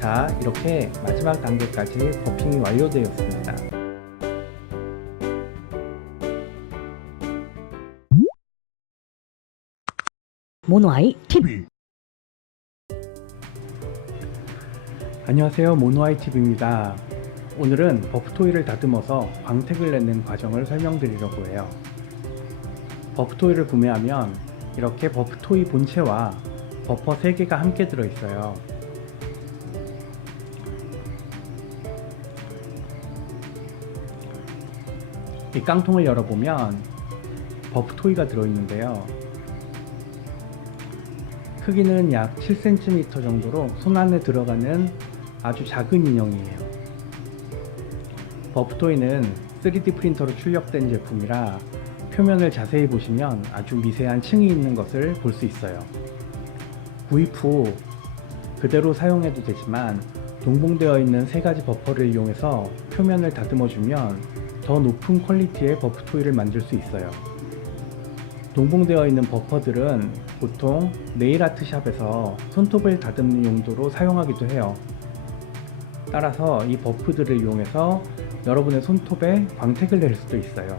자, 이렇게 마지막 단계까지 버핑이 완료되었습니다. 모노아이 TV. 안녕하세요, 모노아이TV입니다. 오늘은 버프토이를 다듬어서 광택을 내는 과정을 설명드리려고 해요. 버프토이를 구매하면 이렇게 버프토이 본체와 버퍼 3개가 함께 들어있어요. 이 깡통을 열어보면 버프토이가 들어있는데요. 크기는 약 7cm 정도로 손 안에 들어가는 아주 작은 인형이에요. 버프토이는 3D 프린터로 출력된 제품이라 표면을 자세히 보시면 아주 미세한 층이 있는 것을 볼 수 있어요. 구입 후 그대로 사용해도 되지만 동봉되어 있는 3가지 버퍼를 이용해서 표면을 다듬어주면 더 높은 퀄리티의 버프토이를 만들 수 있어요. 동봉되어 있는 버퍼들은 보통 네일아트 샵에서 손톱을 다듬는 용도로 사용하기도 해요. 따라서 이 버프들을 이용해서 여러분의 손톱에 광택을 낼 수도 있어요.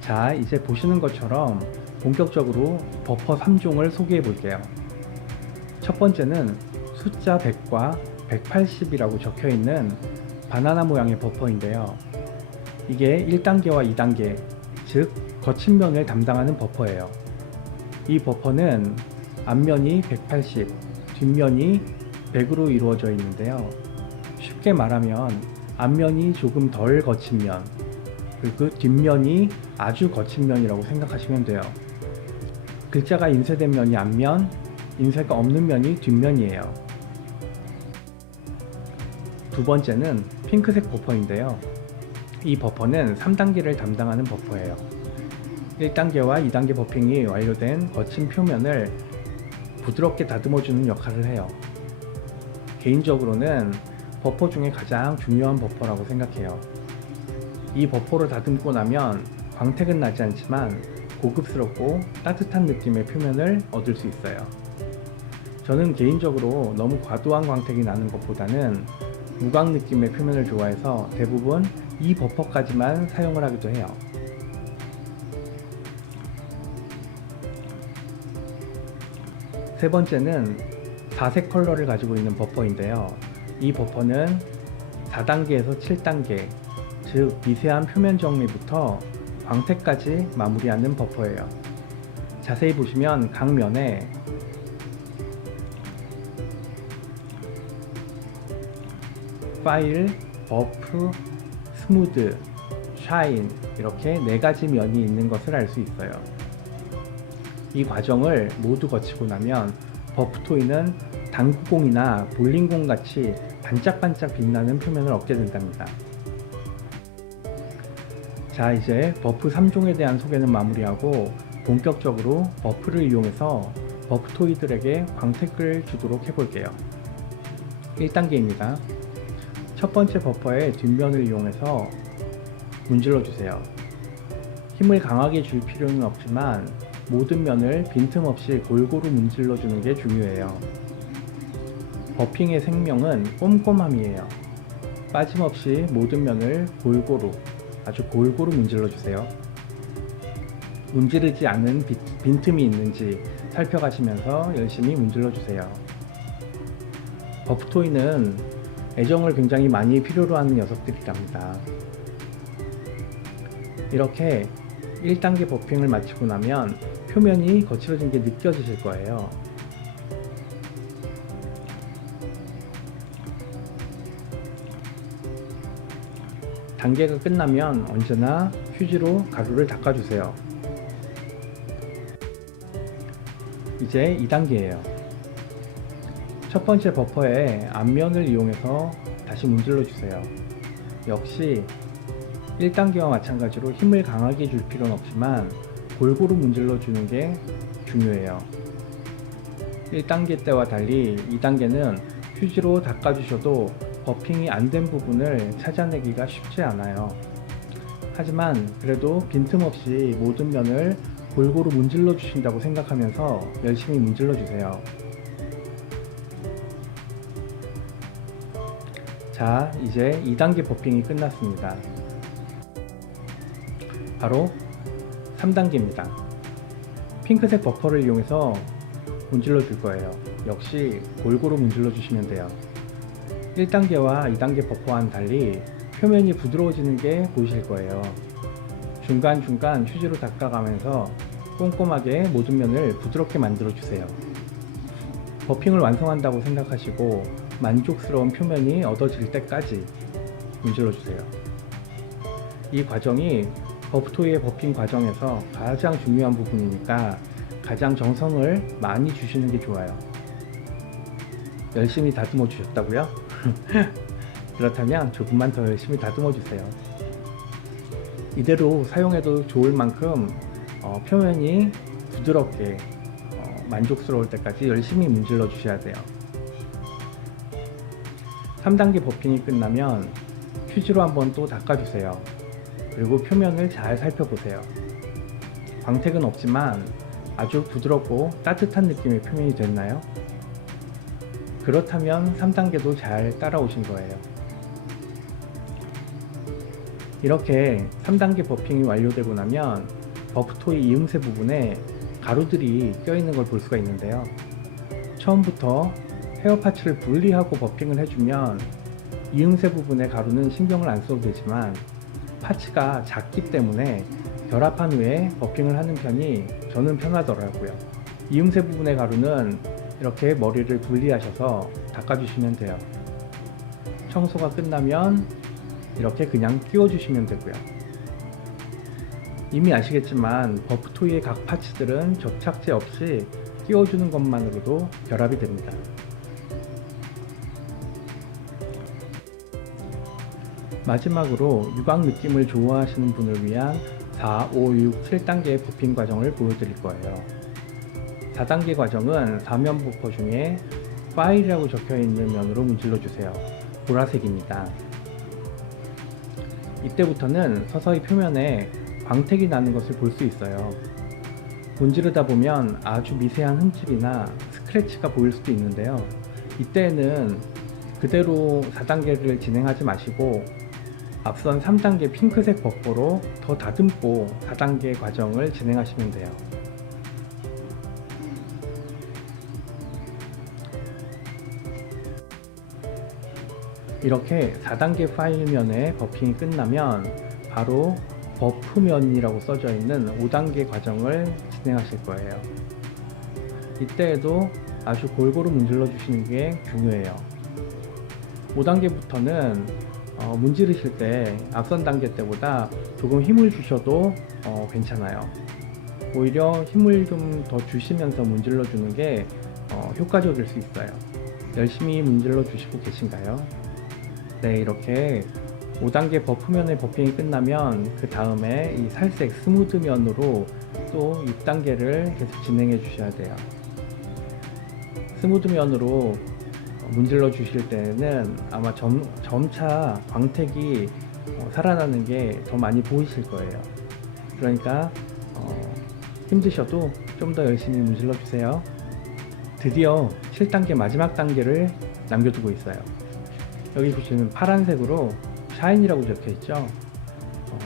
자, 이제 보시는 것처럼 본격적으로 버퍼 3종을 소개해 볼게요. 첫 번째는 숫자 100과 180이라고 적혀 있는 바나나 모양의 버퍼인데요. 이게 1단계와 2단계, 즉 거친 면을 담당하는 버퍼예요. 이 버퍼는 앞면이 180, 뒷면이 100으로 이루어져 있는데요. 쉽게 말하면 앞면이 조금 덜 거친 면, 그리고 뒷면이 아주 거친 면이라고 생각하시면 돼요. 글자가 인쇄된 면이 앞면, 인쇄가 없는 면이 뒷면이에요. 두 번째는 핑크색 버퍼인데요. 이 버퍼는 3단계를 담당하는 버퍼예요. 1단계와 2단계 버핑이 완료된 거친 표면을 부드럽게 다듬어주는 역할을 해요. 개인적으로는 버퍼 중에 가장 중요한 버퍼라고 생각해요. 이 버퍼로 다듬고 나면 광택은 나지 않지만 고급스럽고 따뜻한 느낌의 표면을 얻을 수 있어요. 저는 개인적으로 너무 과도한 광택이 나는 것보다는 무광 느낌의 표면을 좋아해서 대부분 이 버퍼까지만 사용을 하기도 해요. 세 번째는 4색 컬러를 가지고 있는 버퍼인데요. 이 버퍼는 4단계에서 7단계, 즉 미세한 표면 정리부터 광택까지 마무리하는 버퍼예요. 자세히 보시면 각 면에 파일, 버프, 스무드, 샤인 이렇게 4가지 면이 있는 것을 알 수 있어요. 이 과정을 모두 거치고 나면 버프토이는 당구공이나 볼링공 같이 반짝반짝 빛나는 표면을 얻게 된답니다. 자, 이제 버프 3종에 대한 소개는 마무리하고 본격적으로 버프를 이용해서 버프토이들에게 광택을 주도록 해볼게요. 1단계입니다. 첫 번째 버퍼의 뒷면을 이용해서 문질러 주세요. 힘을 강하게 줄 필요는 없지만 모든 면을 빈틈없이 골고루 문질러 주는 게 중요해요. 버핑의 생명은 꼼꼼함이에요. 빠짐없이 모든 면을 골고루, 아주 골고루 문질러 주세요. 문지르지 않는 빈틈이 있는지 살펴가시면서 열심히 문질러 주세요. 버프토이는 애정을 굉장히 많이 필요로 하는 녀석들이랍니다. 이렇게 1단계 버핑을 마치고 나면 표면이 거칠어진 게 느껴지실 거예요. 단계가 끝나면 언제나 휴지로 가루를 닦아주세요. 이제 2단계예요. 첫 번째 버퍼의 앞면을 이용해서 다시 문질러 주세요. 역시 1단계와 마찬가지로 힘을 강하게 줄 필요는 없지만 골고루 문질러 주는 게 중요해요. 1단계 때와 달리 2단계는 휴지로 닦아주셔도 버핑이 안 된 부분을 찾아내기가 쉽지 않아요. 하지만 그래도 빈틈없이 모든 면을 골고루 문질러 주신다고 생각하면서 열심히 문질러 주세요. 자, 이제 2단계 버핑이 끝났습니다. 바로 3단계입니다. 핑크색 버퍼를 이용해서 문질러 줄 거예요. 역시 골고루 문질러 주시면 돼요. 1단계와 2단계 버퍼와는 달리 표면이 부드러워지는 게 보이실 거예요. 중간중간 휴지로 닦아가면서 꼼꼼하게 모든 면을 부드럽게 만들어 주세요. 버핑을 완성한다고 생각하시고 만족스러운 표면이 얻어질 때까지 문질러 주세요. 이 과정이 버프토이의 버핑 과정에서 가장 중요한 부분이니까 가장 정성을 많이 주시는 게 좋아요. 열심히 다듬어 주셨다고요? 그렇다면 조금만 더 열심히 다듬어 주세요. 이대로 사용해도 좋을 만큼 표면이 부드럽게 만족스러울 때까지 열심히 문질러 주셔야 돼요. 3단계 버핑이 끝나면 휴지로 한번 또 닦아주세요. 그리고 표면을 잘 살펴보세요. 광택은 없지만 아주 부드럽고 따뜻한 느낌의 표면이 됐나요? 그렇다면 3단계도 잘 따라오신 거예요. 이렇게 3단계 버핑이 완료되고 나면 버프토이 이음새 부분에 가루들이 껴있는 걸 볼 수가 있는데요. 처음부터 헤어 파츠를 분리하고 버핑을 해주면 이음새 부분의 가루는 신경을 안 써도 되지만 파츠가 작기 때문에 결합한 후에 버핑을 하는 편이 저는 편하더라고요. 이음새 부분의 가루는 이렇게 머리를 분리하셔서 닦아주시면 돼요. 청소가 끝나면 이렇게 그냥 끼워주시면 되고요. 이미 아시겠지만 버프토이의 각 파츠들은 접착제 없이 끼워주는 것만으로도 결합이 됩니다. 마지막으로 유광 느낌을 좋아하시는 분을 위한 4, 5, 6, 7단계의 버핑 과정을 보여드릴 거예요. 4단계 과정은 4면 버퍼 중에 파일이라고 적혀있는 면으로 문질러주세요. 보라색입니다. 이때부터는 서서히 표면에 광택이 나는 것을 볼 수 있어요. 문지르다 보면 아주 미세한 흠집이나 스크래치가 보일 수도 있는데요. 이때는 그대로 4단계를 진행하지 마시고 앞선 3단계 핑크색 버퍼로 더 다듬고 4단계 과정을 진행하시면 돼요. 이렇게 4단계 파일면의 버핑이 끝나면 바로 버프면이라고 써져 있는 5단계 과정을 진행하실 거예요. 이때에도 아주 골고루 문질러 주시는 게 중요해요. 5단계부터는 문지르실 때 앞선 단계 때보다 조금 힘을 주셔도 괜찮아요. 오히려 힘을 좀 더 주시면서 문질러 주는 게 효과적일 수 있어요. 열심히 문질러 주시고 계신가요? 네, 이렇게 5단계 버프면의 버핑이 끝나면 그 다음에 이 살색 스무드면으로 또 6단계를 계속 진행해 주셔야 돼요. 스무드면으로 문질러 주실 때는 아마 점차 광택이 살아나는 게 더 많이 보이실 거예요. 그러니까 힘드셔도 좀 더 열심히 문질러 주세요. 드디어 7단계 마지막 단계를 남겨두고 있어요. 여기 보시면 파란색으로 샤인이라고 적혀 있죠.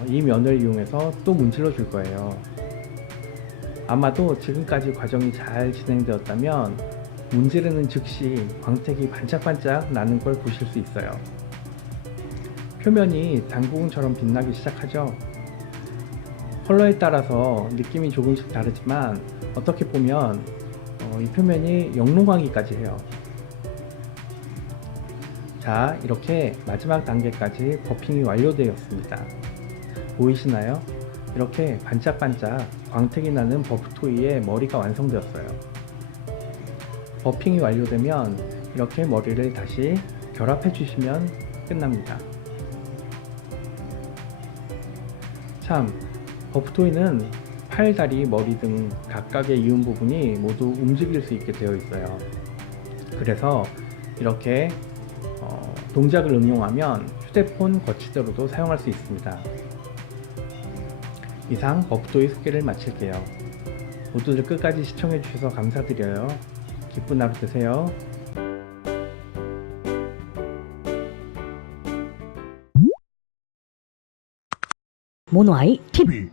이 면을 이용해서 또 문질러 줄 거예요. 아마도 지금까지 과정이 잘 진행되었다면 문지르는 즉시 광택이 반짝반짝 나는 걸 보실 수 있어요. 표면이 당구공처럼 빛나기 시작하죠. 컬러에 따라서 느낌이 조금씩 다르지만 어떻게 보면 이 표면이 영롱하기까지 해요. 자, 이렇게 마지막 단계까지 버핑이 완료되었습니다. 보이시나요? 이렇게 반짝반짝 광택이 나는 버프토이의 머리가 완성되었어요. 버핑이 완료되면 이렇게 머리를 다시 결합해 주시면 끝납니다. 참, 버프토이는 팔, 다리, 머리 등 각각의 이음 부분이 모두 움직일 수 있게 되어 있어요. 그래서 이렇게 동작을 응용하면 휴대폰 거치대로도 사용할 수 있습니다. 이상 버프토이 소개를 마칠게요. 모두들 끝까지 시청해 주셔서 감사드려요. 기쁜 하루 되세요. 모노아이 TV